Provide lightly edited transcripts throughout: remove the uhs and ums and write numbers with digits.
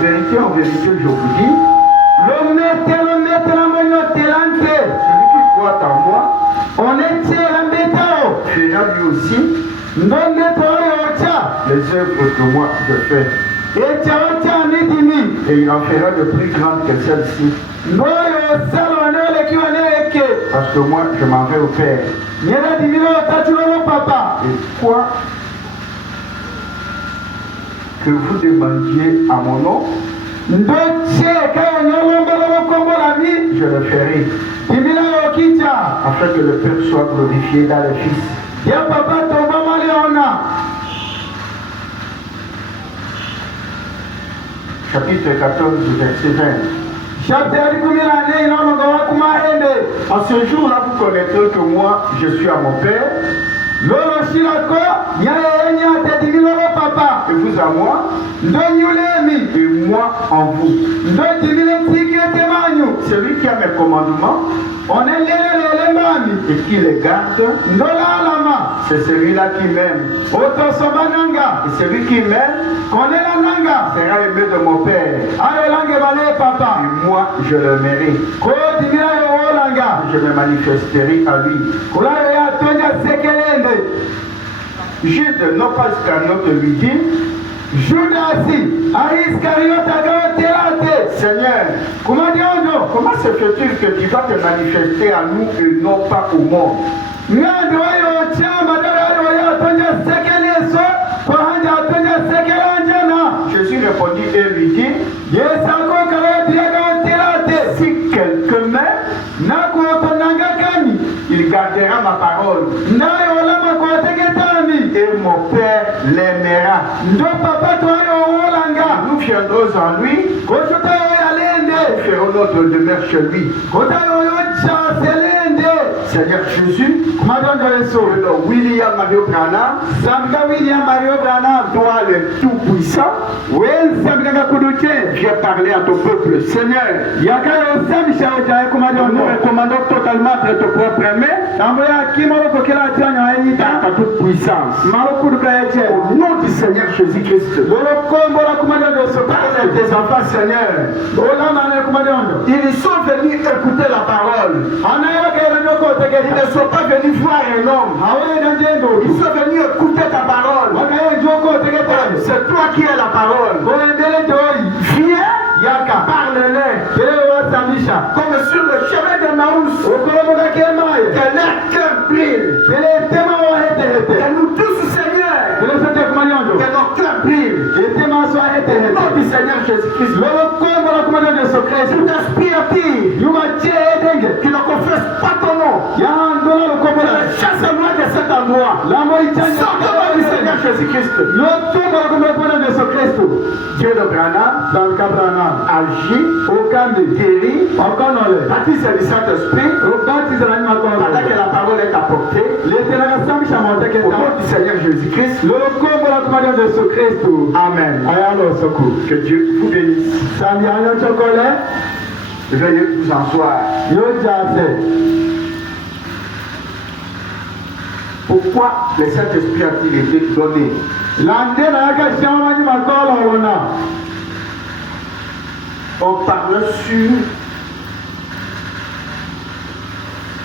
Vérité en vérité, je vous dis, celui qui croit en moi, fera lui aussi les œuvres que moi je fais. Et il en fera de plus grandes que celle-ci. Parce que moi, je m'en vais au Père. Et quoi que vous demandiez à mon nom, je le ferai. Afin que le Père soit glorifié dans le Fils. Chapitre 14, verset 20. En ce jour-là, vous connaîtrez que moi, je suis à mon Père. Et vous à moi. Et moi en vous. Celui qui a mes commandements et qui les garde, c'est celui-là qui m'aime. Et celui qui m'aime sera aimé de mon Père. Et moi, je le mérite. Je me manifesterai à lui. Jude, non pas Iscariote, lui dit, Seigneur, comment se fait-il que tu vas te manifester à nous et non pas au monde? Jésus répondit et lui dit, si quelqu'un m'aime, il gardera ma parole. Et mon Père l'aimera. Nous viendrons en lui. Nous ferons notre demeure chez lui. Seigneur Jésus, William Mario Branham, toi le Tout-Puissant, viens parler à ton peuple. Seigneur, nous recommandons totalement de ton propre aimé, ta toute puissance. Au nom du Seigneur Jésus-Christ, tes enfants, Seigneur, ils sont venus écouter la parole. Ils ne sont pas venus voir un homme. Ils sont venus écouter ta parole. C'est toi qui es la parole. Viens, parle-les. Comme sur le chemin de Maús. Que leur cœur brille. Que nous tous, Seigneur, que nos cœurs brillent. Au nom du Seigneur Jésus-Christ. Tout esprit impie qui ne confesse pas ton nom, chasse-moi de cet endroit. Sors-moi du Seigneur Jésus-Christ. Dieu de Branham agit, guérit, baptise le Saint-Esprit, pendant que la parole est apportée. Au nom du Seigneur Jésus-Christ. Amen. Que Dieu vous bénisse. Veuillez vous asseoir. Pourquoi le Saint-Esprit a-t-il été donné? On parle sur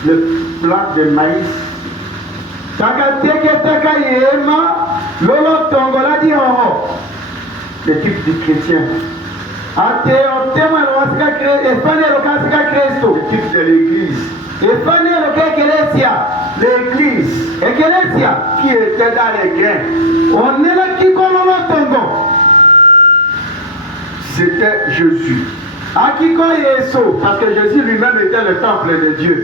le plat de maïs. Le type du chrétien. Le type de l'église. L'église qui était dans les grains, c'était Jésus. Parce que Jésus lui-même était le temple de Dieu.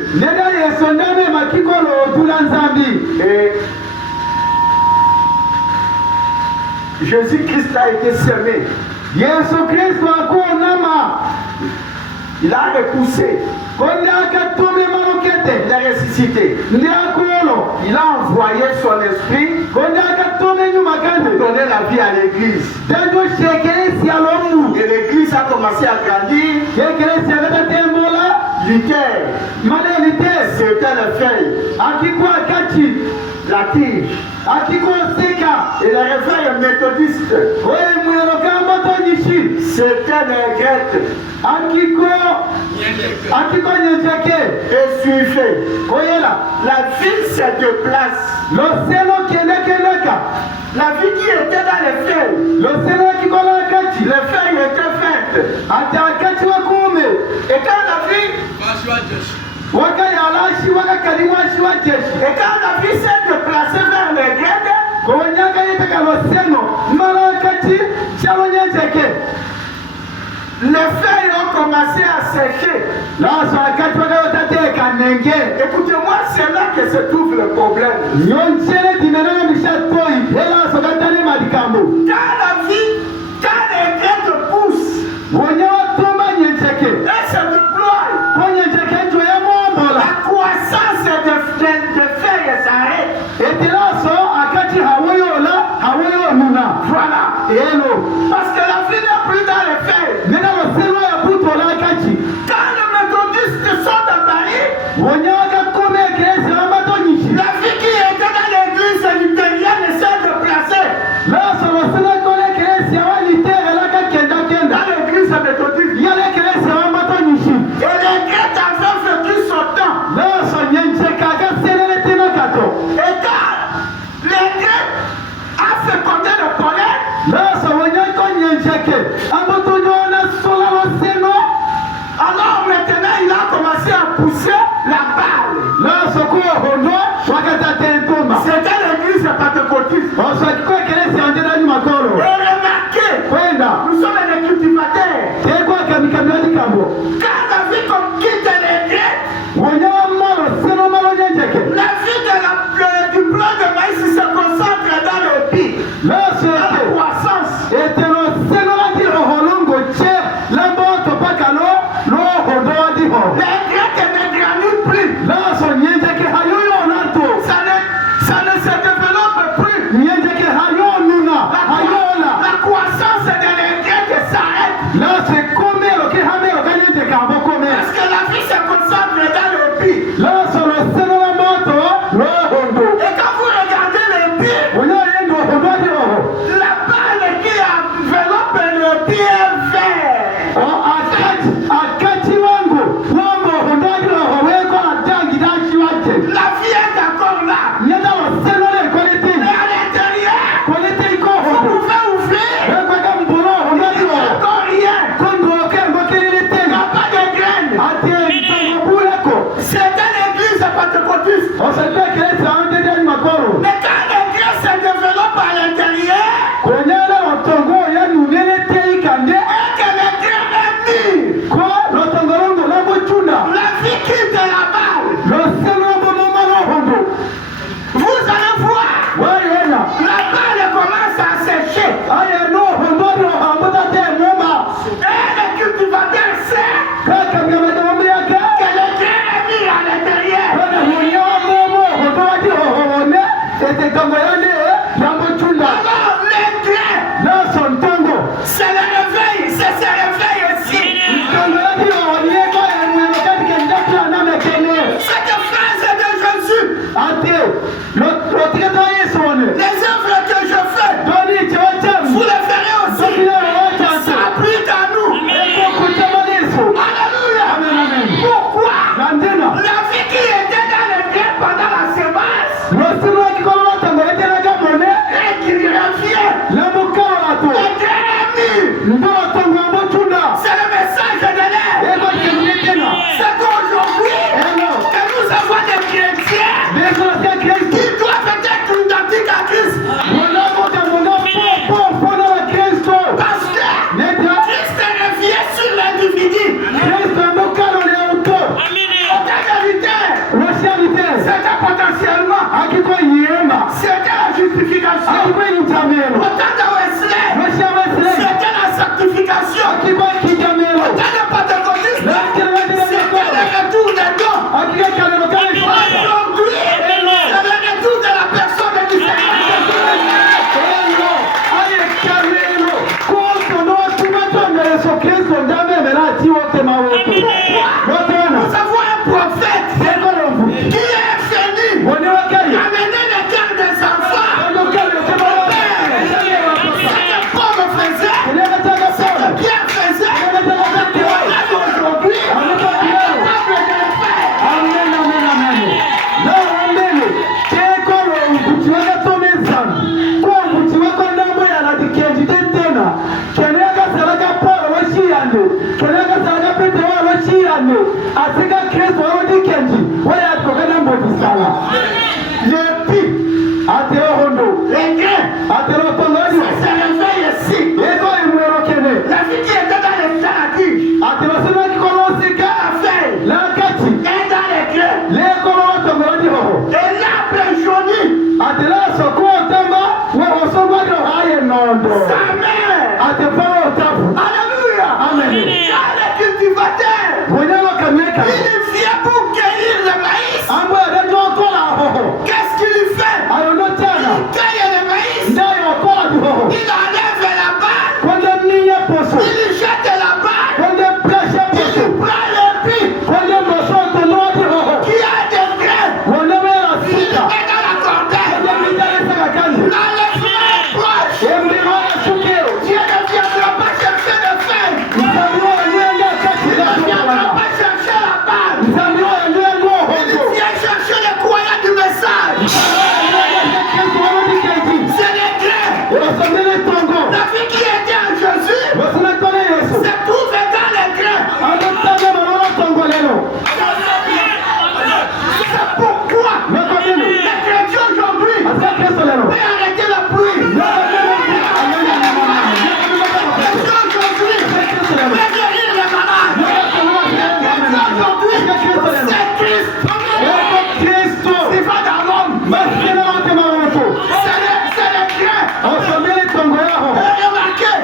Et Jésus-Christ a été semé. Il a repoussé. Il a ressuscité. Il a envoyé son esprit pour donner la vie à l'église. Et l'église a commencé à grandir. Luther, c'était la feuille. La tige. Et les réveils méthodistes, c'était les Grecs. Et suivez. La ville se déplace. La vie qui était dans les feuilles. Les feuilles étaient faites. Et quand la vie et quand la vie s'est déplacée vers les Grecs, les feuilles ont commencé à sécher. Écoutez-moi, c'est là que se trouve le problème. Quand les Grecs poussent, elles se déploient. La croissance de feuilles s'arrête. Voilà. Parce que la vie n'est plus dans les feuilles. Quand les méthodistes sont à Paris, la vie qui était dans l'église luthérienne s'est déplacée dans l'église méthodiste. Et les Grecs avaient vécu son temps. Et quand les Grecs ont fécondé le pollen, alors maintenant il a commencé à pousser la balle. C'était l'église pentecôtiste. Et remarquez, nous sommes des cultivateurs. Quand la vie quitte les Grecs, la vie du plant de maïs se concentre dans le pic, dans la croissance. Les Grecs ne granulent plus. Ça ne se développe plus. La croissance de les Grecs s'arrête. Parce que la vie se concentre dans le pic. Et quand vous regardez le pic, la balle qui enveloppe le pic est vert. La vie est encore là. Et à l'intérieur, vous pouvez ouvrir. Il n'y a encore rien. Il n'y a pas de graines. C'était l'église pentecôtiste. Mais quand les graines se développent à l'intérieur, et que les graines mûrent, la vie quitte la balle. Vous allez voir, la balle commence à sécher. Et le cultivateur sait que les graines mûrent à l'intérieur. Alors les graines, c'est le réveil, c'est ce réveil aussi. Cette phrase de Jésus, les œuvres que je fais, vous les ferez aussi. Ça applique à nous. Alléluia. Pourquoi? La vie qui était dans les Grecs pendant la semence et qui revient, les graines. C'est le message de l'air. C'est qu'aujourd'hui, que nous avons des chrétiens qui doivent être identiques à Christ. Parce que Christ revient sur l'individu. C'était potentiellement, c'était la justification. Au temps de Wesley, c'était la sanctification. Au temps de Pentecôtiste, c'était le retour des dons. Aujourd'hui, c'est le retour de la personne du Seigneur. Nous kuchiweka tome zambi kwa kuchiweka ndambo ya la dikendi tena keneka salaka Paul wachiyane keneka salaka Petro wachiyane asika Kristo wa dikendi waya tokana mbodi sala lepi atero hondo leke atero tongoni ça réveille ici eko imwero kene la vie qui était dans les paradis atero sema qui commence qu'à faire la kati et dans les clés les comment tongoni ho et là jauni atero soko tamba wa osongo do haye nondo amen atepa otafu alléluia amen le cultivateur bonelo kameka il vient pour cueillir le maïs ambo adendo kola ho qu'est-ce qu'il fait ayono tana cueille le maïs ndayo kola ho il enlève la balle quand niya poso il jette la balle quand prêche poso il prend le pic quand le moso to lodi ho qui a des graines on le met la sita dans la corbeille dans le feu proche Dieu ne viendra pas chercher le fer il ne viendra pas chercher la balle il vient chercher les croyants du message c'est les grains la vie qui était en Jésus se trouve dans les grains c'est pourquoi les chrétiens aujourd'hui peuvent arrêter la pluie les chrétiens aujourd'hui peuvent guérir les malades les chrétiens aujourd'hui c'est Christ il va dans l'homme c'est les grains et remarquez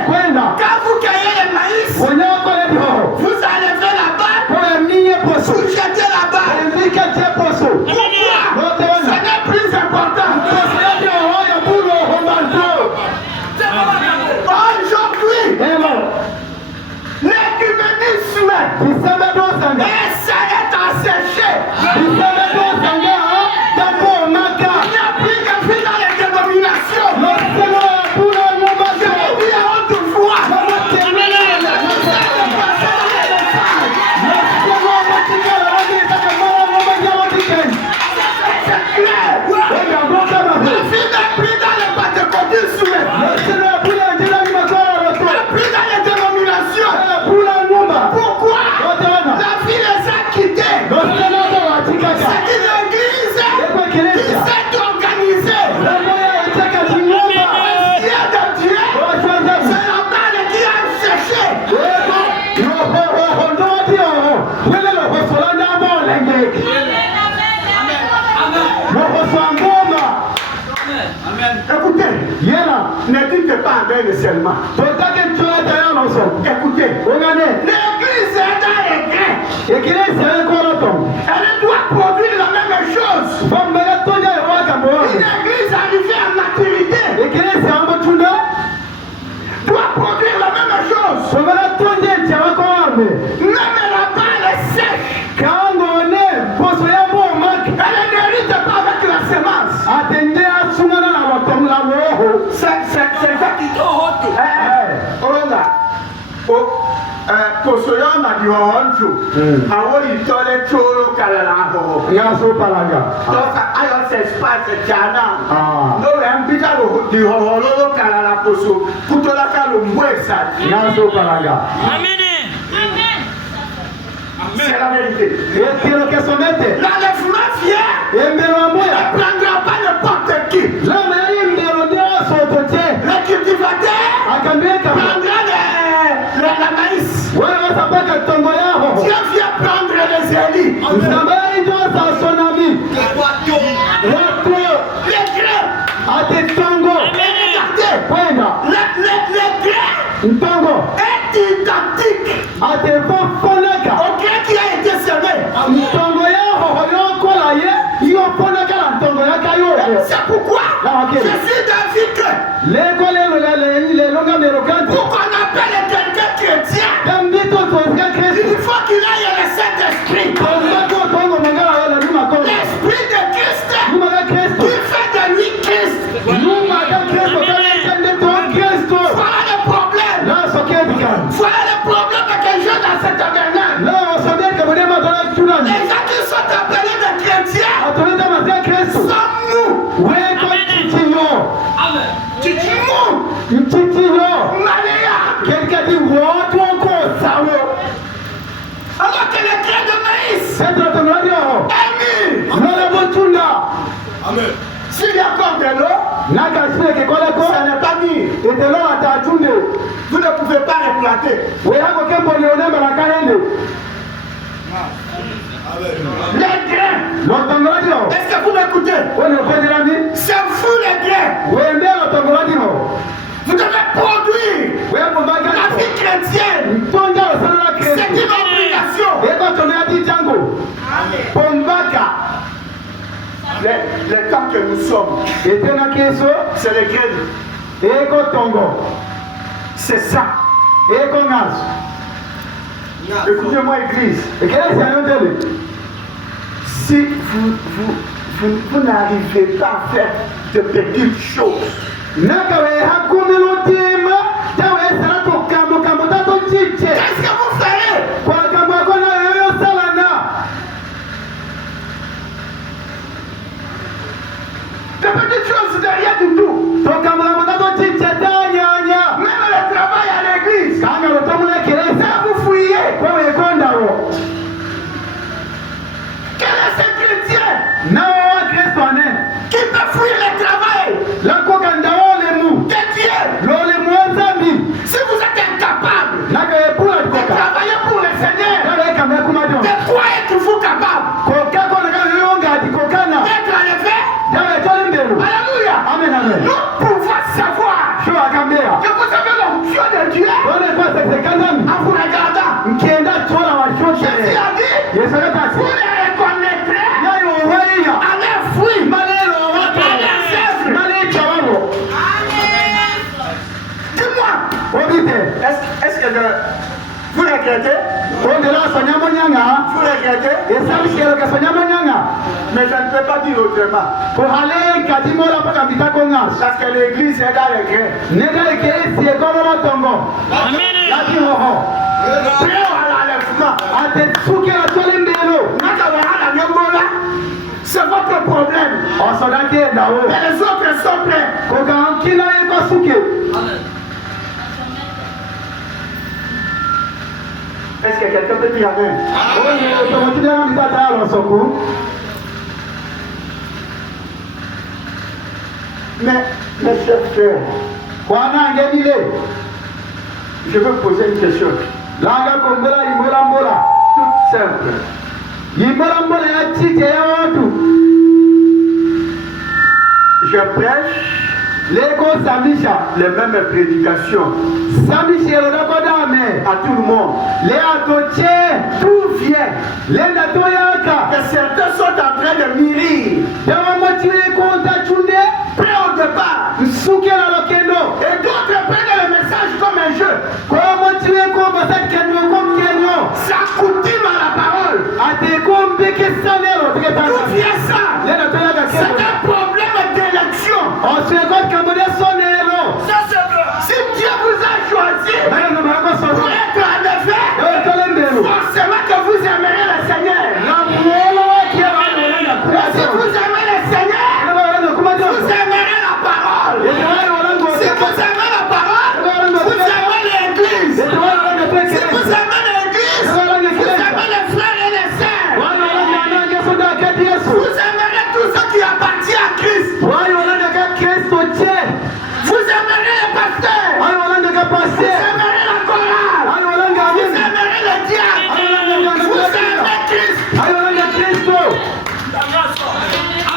quand vous cueillez les maïs vous enlevez la balle vous jetez la balle pourquoi ce n'est plus important aujourd'hui l'écuménisme s'arrête à sécher il n'y a plus de vie dans les dénominations je vous dis à haute voix c'est clair la vie n'est plus dans les pentecôtistes plus dans les dénominations pourquoi la vie les a quittés c'est une église qui s'est organisée Dieu de Dieu c'est la balle qui a séché écoutez ne dites pas amen seulement écoutez l'église est dans les grains elle doit produire la même chose une église arrivée à maturité doit produire la même chose même la balle est sèche elle ne mérite pas avec la semence c'est ça qui posoyo na dihonjo awo itole choro kalala ho Yaso palaga. Tosa ayo se espace jana no ambita lo diholo kalala poso kutola kalo mwesa Yaso palaga. Amen. C'est la vérité. L'enlèvement vient. Ne prendra pas n'importe qui. Le cultivateur prendra la maïs. Dieu vient prendre les élis. Les grains. Les grains est identique au grain qui a été semé. C'est pourquoi je suis d'avis que pour qu'on appelle quelqu'un chrétien, il faut qu'il aille le Saint-Esprit. L'Esprit de Christ qui fait de lui Christ. Voilà le problème. Voilà le problème que j'ai dans cette tabernacle. Les gens qui sont appelés des chrétiens sont nous. Mtitino. Malaya. Quelqu'un dit watu wako sawa. Alors que les grains de maïs Petro tongodio. est mûr. Nole botunda. Amen. S'il y a encore de l'eau, Naka sile ke koleko. ça n'est pas mûr. Etelo atatunde. Vous ne pouvez pas replanter. Weyako kembo leonemba la kaende. Les grains. Lotongodio. Est-ce que vous m'écoutez? Wene kwedirami. C'est vous les grains. Wembe lotongodio. Vous devez produire Wembo la bagako. vie chrétienne. Tonga osana la C'est Kristo. une obligation. Eko tonea jango. Pombaka. Les temps que nous sommes, Etena keso. c'est les grains. Eko tongo. C'est ça. Eko ngas. Écoutez-moi, Église. Ekele sayondele. Si vous n'arrivez pas à faire de petites choses, Nakawe hakumelo tema. Tawe sala to kambo kambo tato chiche. qu'est-ce que vous ferez? Kwa kambo akona yoyo salana. De petites choses, de rien du tout. To kambo kambo tato chiche tanyanya. Même le travail à l'église, Kanga lotomule kelesa. ça vous fouillez. Kwa wekondawo. Quel est ce chrétien Nawo wa Kristo anen. qui peut fouiller le travail Lako kandawo lemu. de Dieu? Lole mwanzambi. Si vous êtes incapable Nakawe pula de koka. travailler pour le Seigneur, Nawe kambe kumajo. de quoi êtes-vous capable? Koka kona kama yonga ati kokana. D'être élevé? Dawe tole mbelu. Alléluia. Amen amen. Nous pouvons savoir Sho akambea. que vous avez l'onction de Dieu Wale kwa sekandami. en vous regardant. Mkienda tola wa Jésus shoshe. a dit, Yesu akatasi. vous les reconnaîtrez Yayo weya. à leurs fruits. Malelo watu. À leurs œuvres. Male chawabo. Dis-moi, Obite. est-ce que vous regrettez? Ondela sonyamo nyanga. Vous regrettez? Yesabi shelo ka sonyamo nyanga. Mais je ne peux pas dire autrement. Kohale kadimola paka bitako ngas. Parce que l'église est dans les grains. Nega ekesi ekomo motongo. Laki hoho. Prêt à l'enlèvement. Ate suke la tole mbelo. C'est votre problème. Osodake dawo. Et les autres sont prêts. Koka ankila eko suke. Est-ce que quelqu'un peut dire Amen? Oye, tomotide na misata ya losoku. Mais, mes chers frères, Kwana ngemile. je veux poser une question. Langa kombola imbola mbola. Toute simple. Imbola mbola ya chiche ya watu. Je prêche Leko samisha. les mêmes prédications Samisha elodako dame. à tout le monde. Le atoche. Tout vient Lenda toyaka. que certains sont en train de mûrir. Dawa mochile konta chunde. Prêts au départ. Suke la lokendo. Et d'autres prennent le message comme un jeu. Kwa mochile ko basat kenyo kom kenyo. Ça coutume à la parole. Ate ko mbeke sanero. Teke D'où tanga. vient ça? Lenda toyaka C'est kenyo. un problème d'élection. Oswekot kamode sonero. Si Dieu vous a choisi Mayo no marako pour sono. être en effet, Yo tole mbelu. forcément que vous aimerez le Seigneur. La muolo wa kia wa yolanda Et kuya. si vous aimez le Seigneur, Eba yolanda kumajo. vous aimerez la parole. Ete wa yolanda Si vous aimez la parole, vous aimez l'église. Ete wa yolanda Si vous peke. aimez l'église, vous aimez les frères et les sœurs. Wa yolanda anange soda kati Yesu. Vous aimerez tout ce qui appartient à Christ. Wa yolanda ka Kristo che. Vous aimerez les pasteurs. Wa yolanda ka Vous pastor. aimerez la chorale. Wa yolanda Vous amen. aimerez le diable. Vous aimez Christ. Wa yolanda Kristo.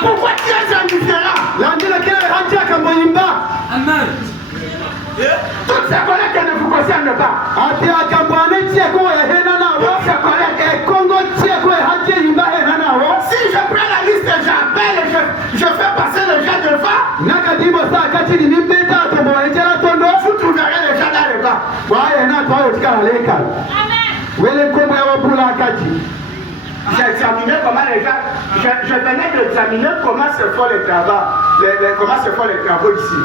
Pourquoi tu es indifférent? Landila kile haja kamoyimba. Toutes ces collègues ne vous concernent pas. Ati akambwane che ko hena nawo. Toutes ces collègues. E Kongo che ko haje yimba hena nawo. Si je prends la liste, j'appelle et je fais passer les gens devant, Nakadibo sa kati ni mbeta to bo ejera tondo. vous trouverez les gens dans les bancs. Wa hena to ayo tika leka. Wele kombo ya wabula kati. J'ai examiné comment les gens. Je venais d'examiner comment se font les travaux. Comment se font les travaux ici.